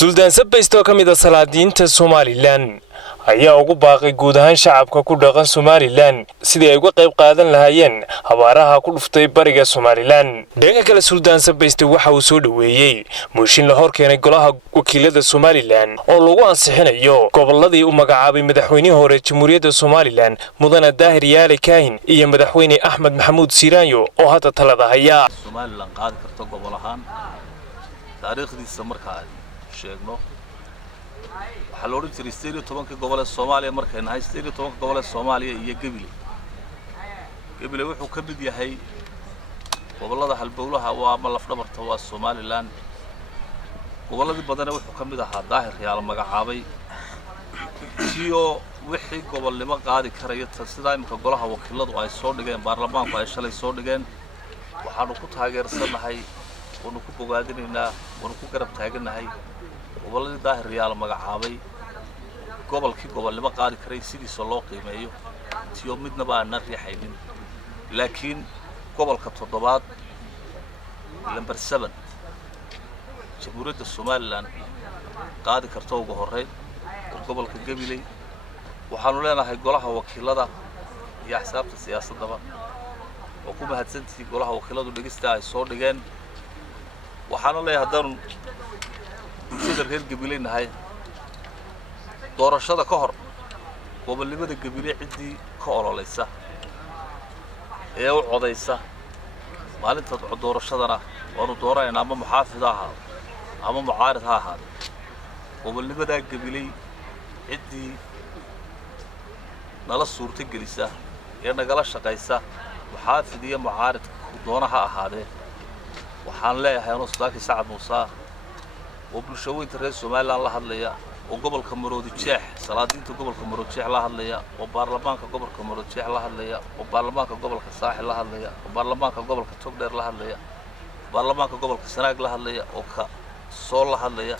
Suldaan Sabaysto oo ka mid ah salaadiinta Somaliland ayaa ugu baaqay guud ahaan shacabka ku dhaqan Somaliland sidii ay uga qayb qaadan lahaayeen habaaraha ku dhuftay bariga Somaliland. Dhanka kale Suldaan Sabaysto waxa uu soo dhaweeyay mooshin la hor keenay golaha wakiilada Somaliland oo lagu ansixinayo goboladii uu magacaabay madaxweynihii hore Jamhuuriyadda Somaliland Mudane Daahir Yaale Kaahin iyo madaxweyne Axmed Maxamuud Siiraanyo oo hadda talada haya. Somaliland qaadi karto gobol ahaan taariikhdiisa markaa sheegno waxa loo oran jiray 18 gobol ee Soomaaliya markay nahay 18 gobol ee Soomaaliya iyo Gabiley wuxuu ka mid yahay gobolada halbowlaha waa ma lafdhabarta waa Somaliland goboladii badan wuxuu ka mid ahaa Daahir Yaale magacaabay iyo wixii gobolnimo qaadi karaya sida imka golaha wakiiladu ay soo dhigeen baarlamaanku ay shalay soo dhigeen waxaanu ku taageersanahay oo ku bogaadinayna oo ku garab taaganahay goboladii Daahir Yaale magacaabay gobolkii gobolnimo qaadi karay sidiisa loo qiimeeyo tiyo midnaba aan riixaynin laakiin gobolka toddobaad number 7 Jamhuuriyadda Somaliland qaadi karto ugu horeyn gobolka Gabiley waxaanu leenahay golaha wakiilada iyo axsaabta siyaasadda oo ku mahadsantii golaha wakiiladu dhigista ay soo dhigeen waxaanu leeyahay haddaan bulshada reer Gabiley nahay doorashada ka hor gobolnimada Gabiley cidii ka ololeysa ee u codaysa maalinta doorashadana waanu dooraynaa ama muxaafid ahaa ama mucaarid ahaa gobolnimada Gabiley cidii nala suurta gelisa ee nagala shaqaysa muxaafid iyo mucaarid doonaha ahaadee waxaan leeyahay anoo Sudaaki Sacad Muuse oo bulshooyinka reer Somaliland la hadlaya oo gobolka Maroodi Jeex salaadiinta gobolka Maroodi Jeex la hadlaya oo baarlamaanka gobolka Maroodi Jeex la hadlaya oo baarlamaanka gobolka Saaxil la hadlaya oo baarlamaanka gobolka Togdheer la hadlaya baarlamaanka gobolka Sanaag la hadlaya oo ka soo la hadlaya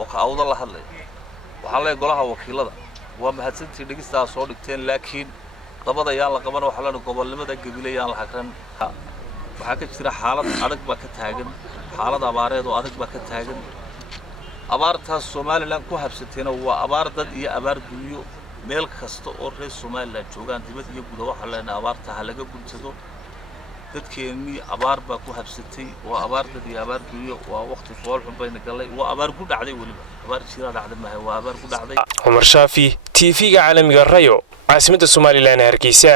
oo ka awda la hadlaya waxaan leeyahay golaha wakiilada waa mahadsantii dhigista soo dhigteen laakiin dabada yaan la qaban waxa la gobolnimada Gabiley aan la hagran waxa ka jira xaalad adag ba ka taagan xaalad abaareed oo adag ba ka taagan abaartaas Somaliland ku habsateena waa abaar dad iyo abaar guriyo meel kasta oo reer Somaliland joogan dibad iyo gudaha waxa leena abaarta halaga guntado dadkeenii abaar ba ku habsatay waa abaar dad iyo abaar guriyo waa waqti fool xun bayna galay waa abaar ku dhacday waliba abaar jira dhacday ma waa abaar ku dhacday Umar Shaafi TV-ga caalamiga Rayo caasimadda Somaliland Hargeysa.